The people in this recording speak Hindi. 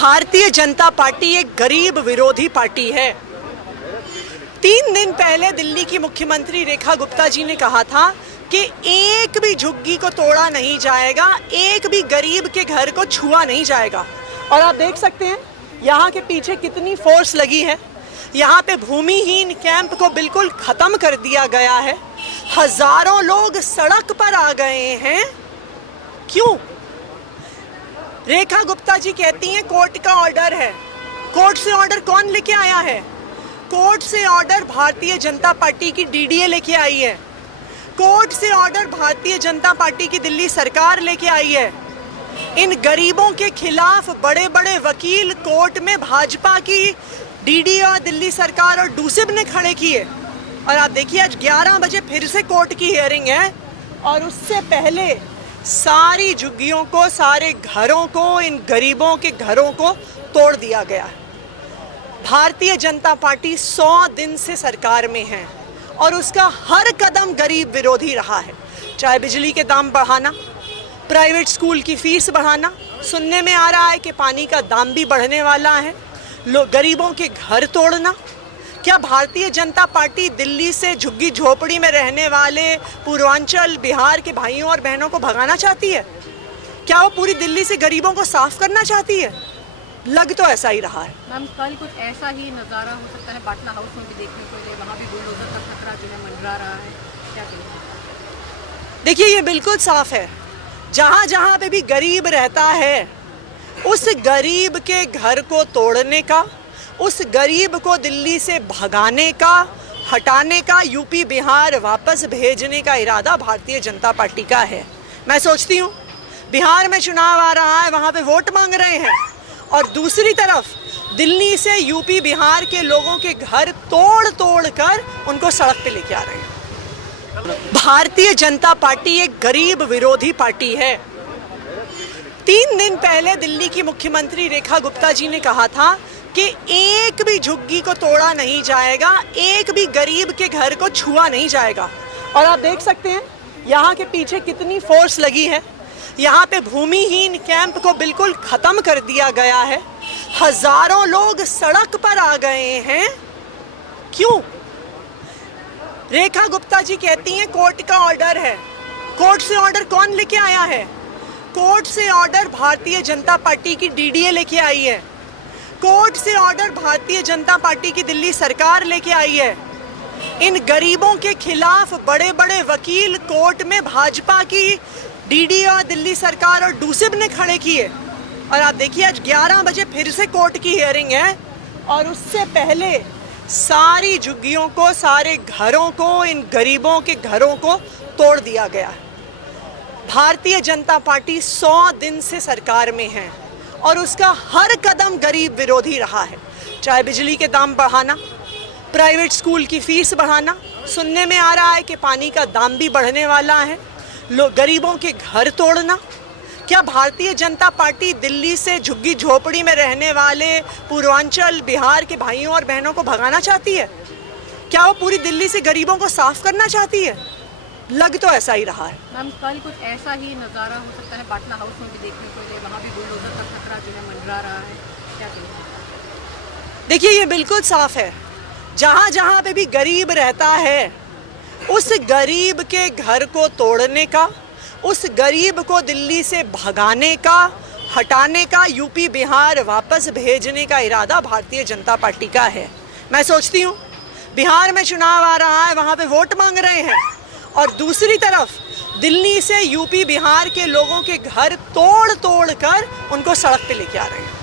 भारतीय जनता पार्टी एक गरीब विरोधी पार्टी है। 3 दिन पहले दिल्ली की मुख्यमंत्री रेखा गुप्ता जी ने कहा था कि एक भी झुग्गी को तोड़ा नहीं जाएगा, एक भी गरीब के घर को छुआ नहीं जाएगा। और आप देख सकते हैं यहाँ के पीछे कितनी फोर्स लगी है। यहाँ पे भूमिहीन कैंप को बिल्कुल खत्म कर दिया गया है। हजारों लोग सड़क पर आ गए हैं। क्यों? रेखा गुप्ता जी कहती हैं कोर्ट का ऑर्डर है। कोर्ट से ऑर्डर कौन लेके आया है? कोर्ट से ऑर्डर भारतीय जनता पार्टी की डीडीए लेके आई है। कोर्ट से ऑर्डर भारतीय जनता पार्टी की दिल्ली सरकार लेके आई है। इन गरीबों के खिलाफ बड़े बड़े वकील कोर्ट में भाजपा की डीडीए और दिल्ली सरकार और डूसिब ने खड़े किए। और आप देखिए आज 11 बजे फिर से कोर्ट की हियरिंग है और उससे पहले सारी झुग्गियों को, सारे घरों को, इन गरीबों के घरों को तोड़ दिया गया है। भारतीय जनता पार्टी 100 दिन से सरकार में है और उसका हर कदम गरीब विरोधी रहा है। चाहे बिजली के दाम बढ़ाना, प्राइवेट स्कूल की फीस बढ़ाना, सुनने में आ रहा है कि पानी का दाम भी बढ़ने वाला है, गरीबों के घर तोड़ना। क्या भारतीय जनता पार्टी दिल्ली से झुग्गी झोपड़ी में रहने वाले पूर्वांचल बिहार के भाइयों और बहनों को भगाना चाहती है? क्या वो पूरी दिल्ली से गरीबों को साफ करना चाहती है? लग तो ऐसा ही रहा है। मैम, कल कुछ ऐसा ही नज़ारा हो सकता है बाटला हाउस में भी देखने को मिले, वहाँ भी बुलडोजर का खतरा जो है मंडरा रहा है, क्या कहेंगे? देखिए ये बिल्कुल साफ है, जहाँ जहाँ पे भी गरीब रहता है उस गरीब के घर को तोड़ने का, उस गरीब को दिल्ली से भगाने का, हटाने का, यूपी बिहार वापस भेजने का इरादा भारतीय जनता पार्टी का है। मैं सोचती हूँ बिहार में चुनाव आ रहा है, वहाँ पे वोट मांग रहे हैं और दूसरी तरफ दिल्ली से यूपी बिहार के लोगों के घर तोड़ तोड़ कर उनको सड़क पे लेके आ रहे हैं। भारतीय जनता पार्टी एक गरीब विरोधी पार्टी है। 3 दिन पहले दिल्ली की मुख्यमंत्री रेखा गुप्ता जी ने कहा था कि एक भी झुग्गी को तोड़ा नहीं जाएगा, एक भी गरीब के घर को छुआ नहीं जाएगा। और आप देख सकते हैं यहाँ के पीछे कितनी फोर्स लगी है। यहाँ पे भूमिहीन कैंप को बिल्कुल खत्म कर दिया गया है। हजारों लोग सड़क पर आ गए हैं। क्यों? रेखा गुप्ता जी कहती हैं कोर्ट का ऑर्डर है। कोर्ट से ऑर्डर कौन लेके आया है? कोर्ट से ऑर्डर भारतीय जनता पार्टी की डीडीए लेके आई है। कोर्ट से ऑर्डर भारतीय जनता पार्टी की दिल्ली सरकार लेके आई है। इन गरीबों के खिलाफ बड़े बड़े वकील कोर्ट में भाजपा की डीडीए और दिल्ली सरकार और डूसिब ने खड़े किए। और आप देखिए आज 11 बजे फिर से कोर्ट की हियरिंग है और उससे पहले सारी झुग्गियों को, सारे घरों को, इन गरीबों के घरों को तोड़ दिया गया है। भारतीय जनता पार्टी 100 दिन से सरकार में है और उसका हर कदम गरीब विरोधी रहा है। चाहे बिजली के दाम बढ़ाना, प्राइवेट स्कूल की फीस बढ़ाना, सुनने में आ रहा है कि पानी का दाम भी बढ़ने वाला है, गरीबों के घर तोड़ना। क्या भारतीय जनता पार्टी दिल्ली से झुग्गी झोपड़ी में रहने वाले पूर्वांचल बिहार के भाइयों और बहनों को भगाना चाहती है? क्या वो पूरी दिल्ली से गरीबों को साफ करना चाहती है? लग तो ऐसा ही रहा है। मैम, कल कुछ ऐसा ही नज़ारा हो सकता है बाटला हाउस में भी देखने को मिले, वहाँ भी बुलडोजर का खतरा जो है मंडरा रहा है, क्या कहेंगे? देखिए ये बिल्कुल साफ है, जहाँ जहाँ पे भी गरीब रहता है उस गरीब के घर को तोड़ने का, उस गरीब को दिल्ली से भगाने का, हटाने का, यूपी बिहार वापस भेजने का इरादा भारतीय जनता पार्टी का है। मैं सोचती हूँ बिहार में चुनाव आ रहा है, वहाँ पे वोट मांग रहे हैं और दूसरी तरफ दिल्ली से यूपी बिहार के लोगों के घर तोड़ तोड़ कर उनको सड़क पे लेके आ रहे हैं।